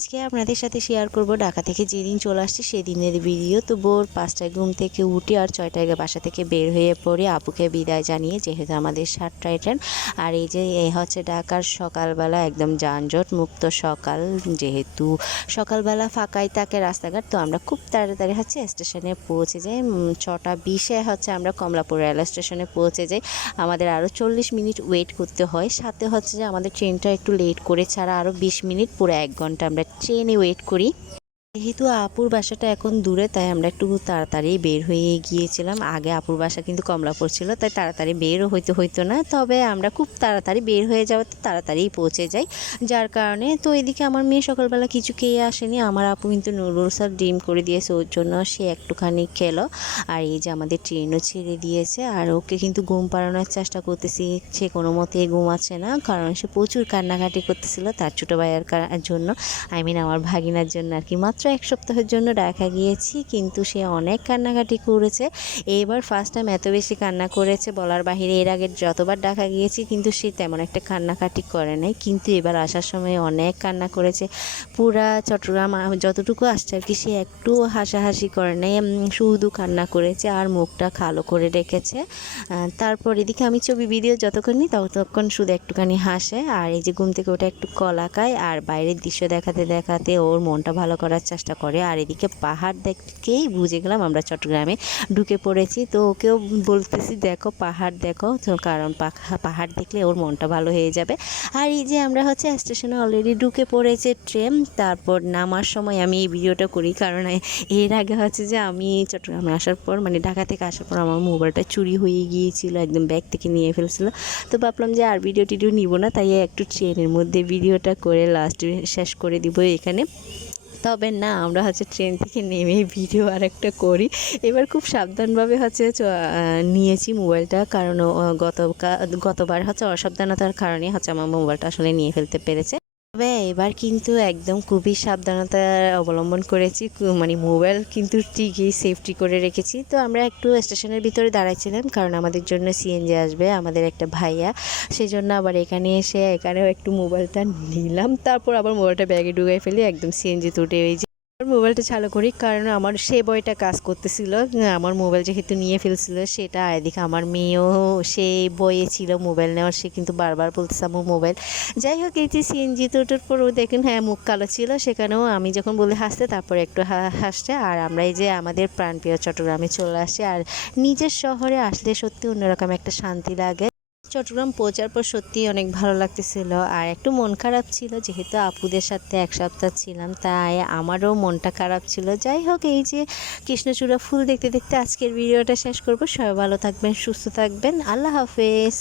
আজকে আপনাদের সাথে শেয়ার করব ঢাকা থেকে যেদিন চলে আসছি সেদিনের ভিডিও। তো ভোর 5টায় ঘুম থেকে উঠে আর 6টায় বাসা থেকে বের হয়ে পড়ে আপুকে বিদায় জানিয়ে, যেহেতু আমাদের 7টায় ট্রেন। আর এই যে এই হচ্ছে ঢাকার সকালবেলা একদম যানজট মুক্ত সকাল, যেহেতু সকালবেলা ফাঁকাই থাকে রাস্তাঘাট। তো আমরা খুব তাড়াতাড়ি হচ্ছে স্টেশনে পৌঁছে যাই। 6টা 20-এ হচ্ছে আমরা কমলাপুর রেল স্টেশনে পৌঁছে যাই। আমাদের আরও 40 মিনিট ওয়েট করতে হয়, সাথে হচ্ছে যে আমাদের ট্রেনটা একটু লেট করে ছাড়া, আরও 20 মিনিট, পুরো 1 ঘন্টা আমরা ট্রেনে ওয়েট করি। যেহেতু আপুর বাসাটা এখন দূরে, তাই আমরা একটু তাড়াতাড়ি বের হয়ে গিয়েছিলাম। আগে আপুর বাসা কিন্তু কমলাপুর ছিল, তাই তাড়াতাড়ি বেরও হইতো না। তবে আমরা খুব তাড়াতাড়ি বের হয়ে যাওয়াতে তাড়াতাড়ি পৌঁছে যাই, যার কারণে। তো এদিকে আমার মেয়ে সকালবেলা কিছু খেয়ে আসেনি। আমার আপু কিন্তু নুডলস আর ডিম করে দিয়েছে, ওর জন্য সে একটুখানি খেলো। আর এই যে আমাদের ট্রেনও ছেড়ে দিয়েছে, আর ওকে কিন্তু ঘুম পাড়ানোর চেষ্টা করতেছি, সে কোনো মতেই ঘুমাচ্ছে না, কারণ সে প্রচুর কান্নাকাটি করতেছিল তার ছোটো ভাইয়ের জন্য, আমার ভাগিনার জন্য আর কি। মাত্র 1 সপ্তাহের জন্য ঢাকা গিয়েছি, কিন্তু সে অনেক কান্নাকাটি করেছে। এবার ফার্স্ট টাইম এত বেশি কান্না করেছে বলার বাহিরে। এর আগে যতবার ঢাকা গিয়েছি কিন্তু সে তেমন একটা কান্নাকাটি করে নাই, কিন্তু এবার আসার সময় অনেক কান্না করেছে। পুরা চট্টগ্রাম যতটুকু আসছে আর কি, সে একটু হাসাহাসি করে নাই, শুধু কান্না করেছে আর মুখটা কালো করে রেখেছে। তারপর এদিকে আমি ছবি ভিডিও যতক্ষণ নিই ততক্ষণ শুধু একটুখানি হাসে। আর এই যে ঘুম থেকে ওটা একটু কলা খায় আর বাইরের দৃশ্য দেখাতে দেখাতে ওর মনটা ভালো করার চেষ্টা করে। আর এদিকে পাহাড় দেখেই বুঝে গেলাম আমরা চট্টগ্রামে ঢুকে পড়েছি। তো ওকেও বলতেছি দেখো পাহাড় দেখো, তো কারণ পাহাড় দেখলে ওর মনটা ভালো হয়ে যাবে। আর এই যে আমরা হচ্ছে স্টেশনে অলরেডি ঢুকে পড়েছে ট্রেন। তারপর নামার সময় আমি এই ভিডিওটা করি, কারণ এর আগে হচ্ছে যে আমি চট্টগ্রামে আসার পর, ঢাকা থেকে আসার পর আমার মোবাইলটা চুরি হয়ে গিয়েছিল, একদম ব্যাগ থেকে নিয়ে ফেলছিল। তো ভাবলাম যে আর ভিডিও টিডিও নিব না, তাই একটু ট্রেনের মধ্যে ভিডিওটা করে লাস্ট শেষ করে দিব এখানে। তবে না, আমরা হচ্ছে ট্রেন থেকে নেমেই ভিডিও আরেকটা করি। এবার খুব সাবধানভাবে হচ্ছে নিয়েছি মোবাইলটা, কারণ গতবার হচ্ছে অসাবধানতার কারণে হচ্ছে আমার মোবাইলটা আসলে নিয়ে ফেলতে পেরেছে। তবে এবার কিন্তু একদম খুবই সাবধানতা অবলম্বন করেছি, মোবাইল কিন্তু ঠিকই সেফটি করে রেখেছি। তো আমরা একটু স্টেশনের ভিতরে দাঁড়াইছিলাম, কারণ আমাদের জন্য সিএনজি আসবে, আমাদের একটা ভাইয়া, সেই জন্য আবার এখানেও একটু মোবাইলটা নিলাম। তারপর আবার মোবাইলটা ব্যাগে ঢুকাই ফেলি, একদম সিএনজি তুটে এই যে মোবাইলটা চালু করি, কারণ আমার সে বয়টা কাজ করতেছিল। আমার মোবাইল যেহেতু নিয়ে ফেলছিল সেটা, এদিকে আমার মেয়েও সেই বয়ে ছিল মোবাইল নেওয়ার, সে কিন্তু বারবার বলতেছে আমার মোবাইল। যাই হোক, এই যে সিএনজি তোটার পরেও দেখেন, হ্যাঁ মুখ কালো ছিল, সেখানেও আমি যখন বলি হাসতে, তারপরে একটু হাসছে। আর আমরা এই যে আমাদের প্রাণপ্রিয় চট্টগ্রামে চলে আসি। আর নিজের শহরে আসলে সত্যি অন্যরকম একটা শান্তি লাগে। চট্টগ্রাম পৌঁছার পর সত্যিই অনেক ভালো লাগতেছিল, আর একটু মন খারাপ ছিল, যেহেতু আপুদের সাথে 1 সপ্তাহ ছিলাম, তাই আমারও মনটা খারাপ ছিল। যাই হোক, এই যে কৃষ্ণচূড়া ফুল দেখতে দেখতে আজকের ভিডিওটা শেষ করব। সবাই ভালো থাকবেন, সুস্থ থাকবেন, আল্লাহ হাফেজ।